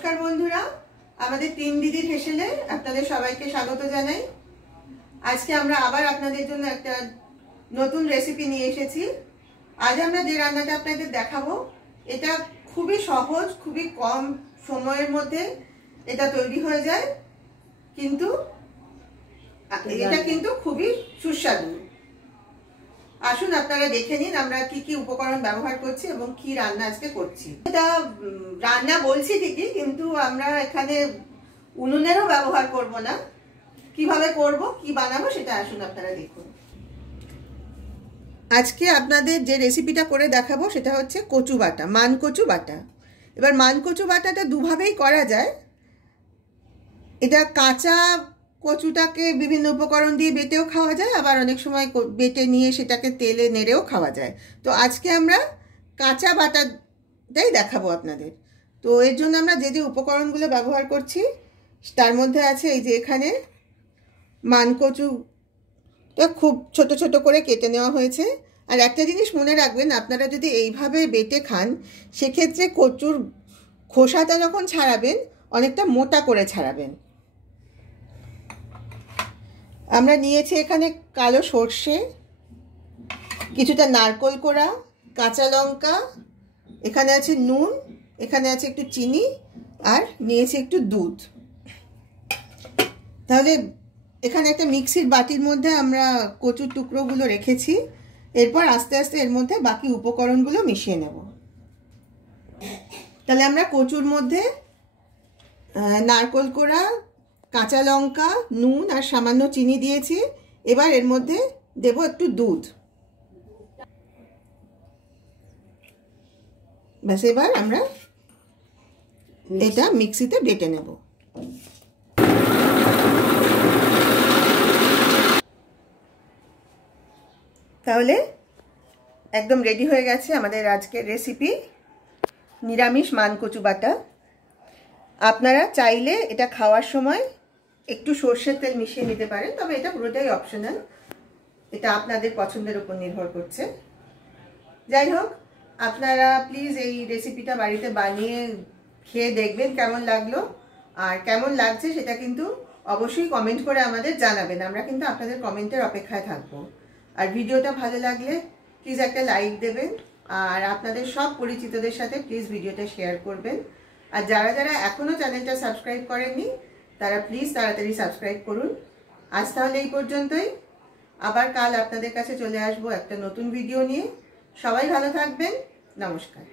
নমস্কার বন্ধুরা, আমাদের তিন দিদির হেসেলে আপনাদের সবাইকে স্বাগত জানাই। আজকে আমরা আবার আপনাদের জন্য একটা নতুন রেসিপি নিয়ে এসেছি। আজ আমরা যে রান্নাটা আপনাদের দেখাবো এটা খুবই সহজ, খুবই কম সময়ের মধ্যে এটা তৈরি হয়ে যায়, কিন্তু এটা কিন্তু খুবই সুস্বাদু। আসুন আপনারা দেখে নিন আমরা কি কি উপকরণ ব্যবহার করছি এবং কি রান্না আজকে করছি। এটা রান্না বলছি ঠিকই, কিন্তু আমরা এখানে উনুনেরও ব্যবহার করব না। কিভাবে করব, কি বানাবো সেটা আসুন আপনারা দেখুন। আজকে আপনাদের যে রেসিপিটা করে দেখাবো সেটা হচ্ছে কচু বাটা, মান কচু বাটা। এবার মান কচু বাটাটা দুভাবেই করা যায়। এটা কাঁচা কচুটাকে বিভিন্ন উপকরণ দিয়ে বেটেও খাওয়া যায়, আবার অনেক সময় বেটে নিয়ে সেটাকে তেলে নেড়েও খাওয়া যায়। তো আজকে আমরা কাঁচা বাটাটাই দেখাবো আপনাদের। তো এর জন্য আমরা যে যে উপকরণগুলো ব্যবহার করছি তার মধ্যে আছে এই যে এখানে মান কচুটা খুব ছোট ছোট করে কেটে নেওয়া হয়েছে। আর একটা জিনিস মনে রাখবেন, আপনারা যদি এইভাবে বেটে খান সেক্ষেত্রে কচুর খোসাটা যখন ছাড়াবেন অনেকটা মোটা করে ছাড়াবেন। আমরা নিয়েছি এখানে কালো সর্ষে, কিছুটা নারকোল কোড়া, কাঁচা লঙ্কা, এখানে আছে নুন, এখানে আছে একটু চিনি, আর নিয়েছি একটু দুধ। তাহলে এখানে একটা মিক্সির বাটির মধ্যে আমরা কচুর টুকরোগুলো রেখেছি। এরপর আস্তে আস্তে এর মধ্যে বাকি উপকরণগুলো মিশিয়ে নেব। তাহলে আমরা কচুর মধ্যে নারকোল কোড়া, কাঁচা লঙ্কা, নুন আর সামান্য চিনি দিয়েছি। এবার এর মধ্যে দেব একটু দুধ। ব্যাস, এবার আমরা এটা মিক্সিতে বেটে নেব। তাহলে একদম রেডি হয়ে গেছে আমাদের আজকের রেসিপি, নিরামিষ মান কচু বাটা। আপনারা চাইলে এটা খাওয়ার সময় একটু সর্ষের তেল মিশিয়ে নিতে পারেন, তবে এটা পুরোটাই অপশনাল, এটা আপনাদের পছন্দের উপর নির্ভর করছে। যাই হোক, আপনারা প্লিজ এই রেসিপিটা বাড়িতে বানিয়ে খেয়ে দেখবেন কেমন লাগলো, আর কেমন লাগছে সেটা কিন্তু অবশ্যই কমেন্ট করে আমাদের জানাবেন। আমরা কিন্তু আপনাদের কমেন্টের অপেক্ষায় থাকবো। আর ভিডিওটা ভালো লাগলে প্লিজ একটা লাইক দেবেন, আর আপনাদের সব পরিচিতদের সাথে প্লিজ ভিডিওটা শেয়ার করবেন। আর যারা যারা এখনও চ্যানেলটা সাবস্ক্রাইব করেননি তারা প্লিজ তাড়াতাড়ি সাবস্ক্রাইব করুন। আজ তাহলে এই পর্যন্তই, আবার কাল আপনাদের কাছে চলে আসবো একটা নতুন ভিডিও নিয়ে। সবাই ভালো থাকবেন, নমস্কার।